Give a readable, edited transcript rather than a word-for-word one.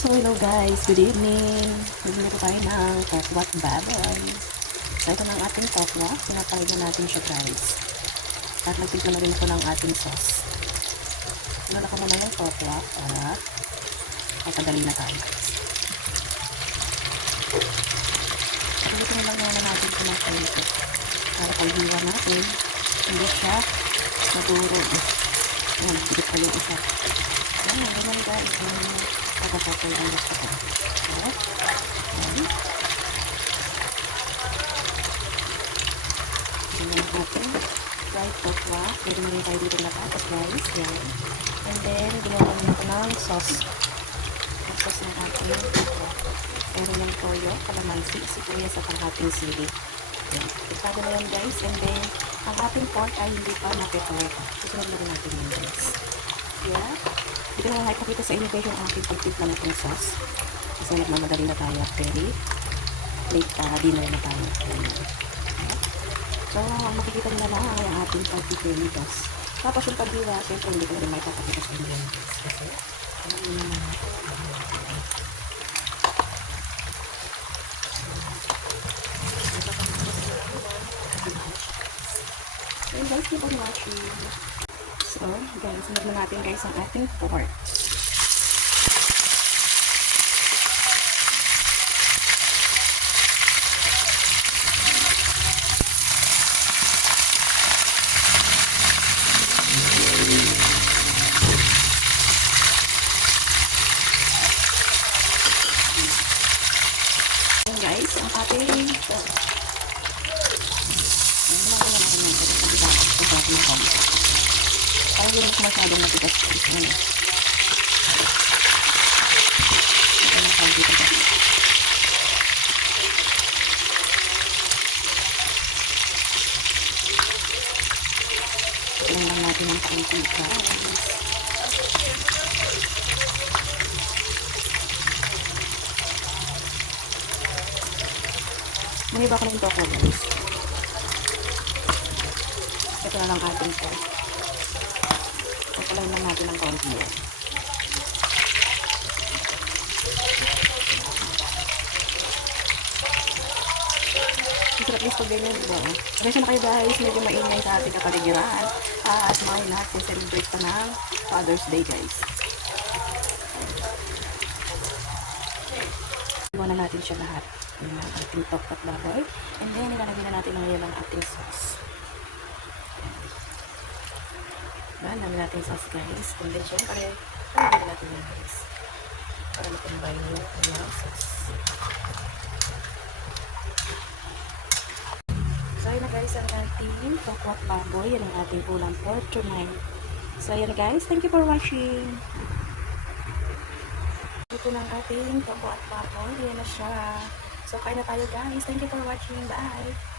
So hello guys, good evening. Magluluto tayo ng tokwat baboy. So ito na ang ating tokwa. Pinapalay na natin siya guys. At nagtimpla na rin ako ng ating sauce. Sinula ko muna yung tokwa para magpadali na tayo guys. Pagluto na lang muna natin ito ng palito. Para paghiwa natin, hindi siya maduro. Ayan, bigit pa yung isa. Ayan, ganyan guys. Pagkakapay ang gusto ko. Ayan. Ganyan natin. Fried tokwa. Pwede na rin tayo dito nakatas guys. Ayan. And then, ginawa natin ito ng sauce. Ang sauce ng ating tokwa. Meron yung toyo, kalamansi, sibuyas at ang ating sili. Ayan. Ipado na yan guys. And then, ang ating pork ay hindi pa napiprito. Susunod na rin natin yun guys. Yeah. Dito na lang ipakita sa inyo guys yung aking pagtimpla na itong sauce. Kasi nagmamadali na tayo at very late dinner na tayo. So, ang makikita nyo na lang ay ang ating pagtimplas. Tapos yung paghiwa, syempre hindi ko na rin maipapakita sa inyo guys. Kasi, so guys, keep on watching. So, guys, sunod na natin guys ang ating pork. Ayan guys, ang ating pork. Parang hindi ko masyadong matigas guys. Ayan. Ayan na tayo dito guys. Tignan lang natin ang kaunti guys. Maniba ko na yung toko guys. Ito na lang ating pork. Pagkalain lang natin ang kaunti yan. Masarap yung spaghetti na diba? Pasensya na kayo guys, medyo maingay sa ating kapaligiran. At mga lahat kung celebrate pa ng Father's Day guys. Iwan na natin siya lahat. Yung ating tokwat baboy. And then, ilalagay na natin ngayon ang ating sauce. Diba? Dami natin sauce guys. And then, syempre, ilalagay natin yan guys. Para makumbine yung sauce. So, yun na guys, ang ating tokwat baboy. Yan ang ating ulam for tonight. So, yun guys. Thank you for watching. Ito na ang ating tokwat baboy. Yan na siya. So, kain na tayo guys. Thank you for watching. Bye!